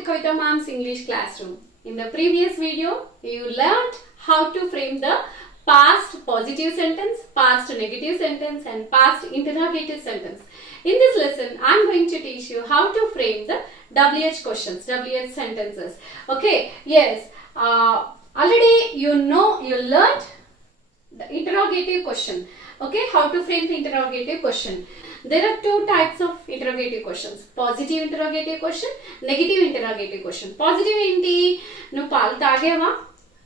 to Kavita Ma'am's English classroom. In the previous video, you learned how to frame the past positive sentence, past negative sentence and past interrogative sentence. In this lesson, I am going to teach you how to frame the WH questions, WH sentences. Okay, yes, already you learned the interrogative question. Okay, how to frame the interrogative question. There are two types of interrogative questions. Positive interrogative question, negative interrogative question. Positive ఏంటి? నువ్వు పాలు తాగావా?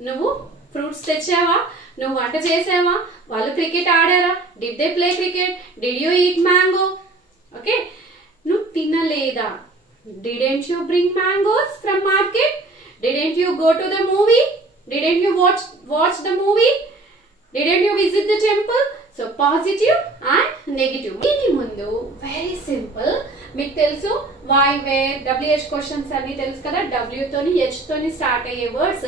నువ్వు fruits తెచ్చావా? నువ్వు వంట చేసావా? వాళ్ళు cricket ఆడారా? Did they play cricket? Did you eat mango? Okay. నువ్వు తినలేదా? Didn't you bring mangoes from market? Didn't you go to the movie? Didn't you watch the movie? Didn't you visit the temple? So positive and negative. దీని ముందు very simple. మీకు తెలుసు why, where, WH questions అన్ని తెలుసు కదా. W తోని H తోని start అయ్యే words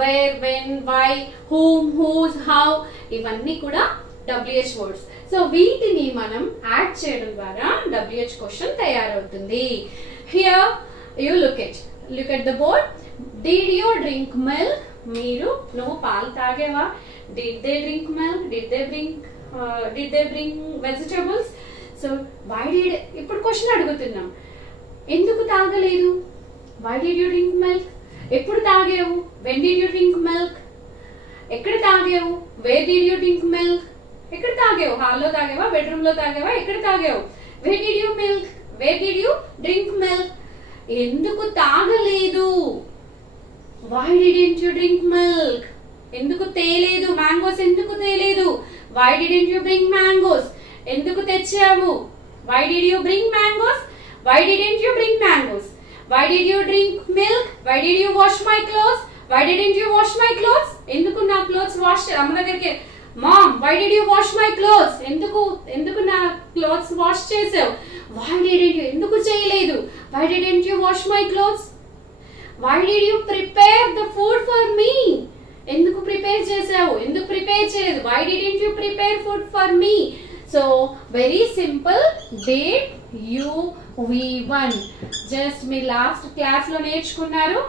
where, when, why, whom, whose, how ఇవన్నీ కూడా WH వర్డ్స్. సో వీటిని మనం యాడ్ చేయడం ద్వారా WH క్వశ్చన్ తయారవుతుంది. Here you look at the board. Did you drink milk? నువ్వు పాలు తాగేవా? Did they drink milk? Did they bring vegetables? So why did ఇప్పుడు క్వశ్చన్ అడుగుతున్నాం. ఎందుకు తాగలేదు? Why did you drink milk? ఎప్పుడు తాగావు? When did you drink milk? ఎక్కడ తాగావు? Where did you drink milk? ఎక్కడ తాగావు? హాల్లో తాగావా? బెడ్రూమ్ లో తాగావా? ఎక్కడ తాగావు? Where did you drink milk? ఎందుకు తాగలేదు? Why didn't you drink milk? ఎందుకు తేలేదు? మ్యాంగోస్ ఎందుకు తేలేదు? Why didn't you bring mangoes? ఎందుకు తెచ్చావు? Why did you bring mangoes? Why didn't you bring mangoes? Why did you drink milk? Why did you wash my clothes? Why didn't you wash my clothes? ఎందుకు నా clothes wash అమ్మ దగ్గరికి mom why did you wash my clothes? ఎందుకు నా clothes wash చేసావు? Why didn't you ఎందుకు చేయలేదు? Why didn't you wash my clothes? Why did you prepare the food for me? ఎందుకు ప్రిపేర్ చేసావు? ఎందుకు ప్రిపేర్ చేయలేదు? Why didn't you prepare food for me? So very simple. Did, you, we, one. Just me last class లో నేర్చుకున్నారు.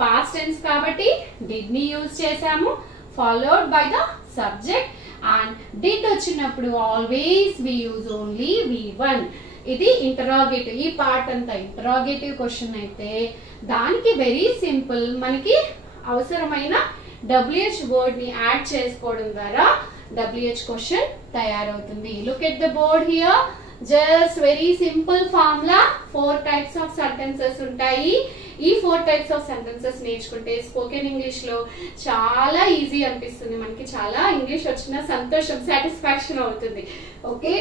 Past tense కాబట్టి did ని use చేసాము. Followed by the subject and did వచ్చినప్పుడు always we use only V1. ఇది interrogative. ఈ part అంతా interrogative question అయితే దానికి వెరీ సింపుల్. మనకి అవసరమైన WH వర్డ్ ని యాడ్ చేసుకోవడం ద్వారా WH క్వశ్చన్ తయారవుతుంది. Look at the board here. Just very simple formula. 4 types of sentences ఉంటాయి. ఈ 4 టైప్స్ ఆఫ్ సెంటెన్సెస్ నేర్చుకుంటే స్పోకెన్ ఇంగ్లీష్ లో చాలా ఈజీ అనిపిస్తుంది. మనకి చాలా ఇంగ్లీష్ వచ్చిన సంతోషం, సాటిస్ఫాక్షన్ అవుతుంది. ఓకే,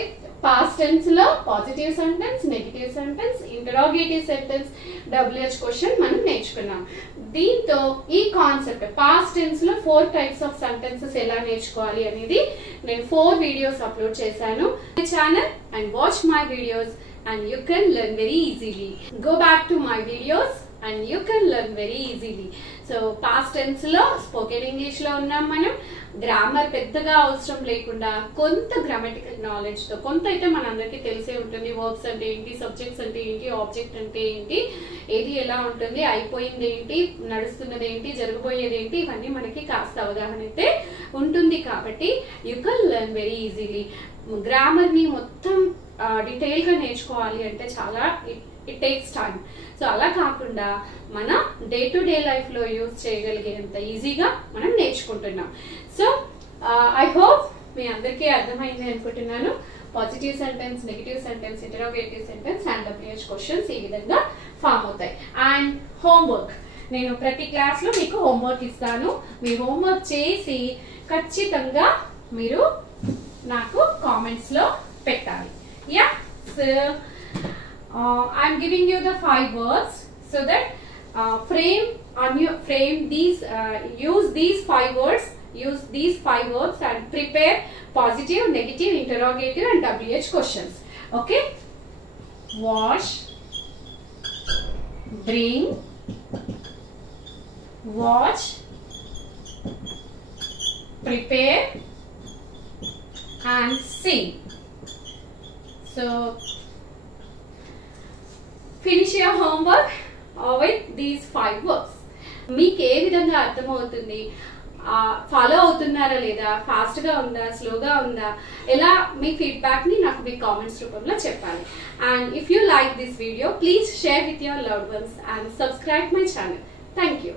పాస్ట్ టెన్స్ లో positive sentence, negative sentence, interrogative sentence, WH question మనం నేర్చుకున్నాం. దీంతో ఈ కాన్సెప్ట్ పాస్ట్ టెన్స్ లో 4 టైప్స్ ఆఫ్ సెంటెన్సెస్ ఎలా నేర్చుకోవాలి అనేది నేను 4 వీడియోస్ అప్లోడ్ చేశాను. My channel and watch my videos and you can learn very easily. Go back to my videos and you can learn very easily. So past tense లో spoken English లో ఉన్నాం మనం. Grammar పెద్దగా అవసరం లేకుండా కొంత grammatical knowledge తో, కొంత అయితే మనందరికీ తెలిసే ఉంటుంది. వర్బ్స్ అంటే ఏంటి, సబ్జెక్ట్స్ అంటే ఏంటి, ఆబ్జెక్ట్ అంటే ఏంటి, ఏది ఎలా ఉంటుంది, అయిపోయింది ఏంటి, నడుస్తున్నది ఏంటి, జరగబోయేది ఏంటి, ఇవన్నీ మనకి కాస్త అవగాహన అయితే ఉంటుంది. కాబట్టి you can learn very easily. Grammar ని మొత్తం డీటెయిల్ గా నేర్చుకోవాలి అంటే చాలా ఇట్ టేక్స్ టైం. సో అలా కాకుండా మన డే టు డే లైఫ్ లో యూజ్ చేయగలిగేంత ఈజీగా మనం నేర్చుకుంటున్నాం. సో ఐ హోప్ మీ అందరికీ అర్థమైంది అనుకుంటున్నాను. Positive sentence, negative sentence, interrogative sentence and WH questions ఈ విధంగా ఫామ్ అవుతాయి. అండ్ హోంవర్క్, నేను ప్రతి క్లాస్ లో మీకు హోంవర్క్ ఇస్తాను. మీ హోంవర్క్ చేసి ఖచ్చితంగా మీరు నాకు కామెంట్స్ లో పెట్టాలి. Yeah, so I'm giving you the 5 words so that use these 5 words, use these 5 words and prepare positive, negative, interrogative and WH questions. Okay, wash, bring, watch, prepare and sing. So finish your homework with these 5 works. మీకు ఏ విధంగా అర్థమవుతుంది, follow అవుతున్నారా లేదా, ఫాస్ట్గా ఉందా, స్లోగా ఉందా, ఎలా మీ ఫీడ్బ్యాక్ని నాకు మీ కామెంట్స్ రూపంలో చెప్పాలి. And if you like this video, please share with your loved ones and subscribe my channel. Thank you.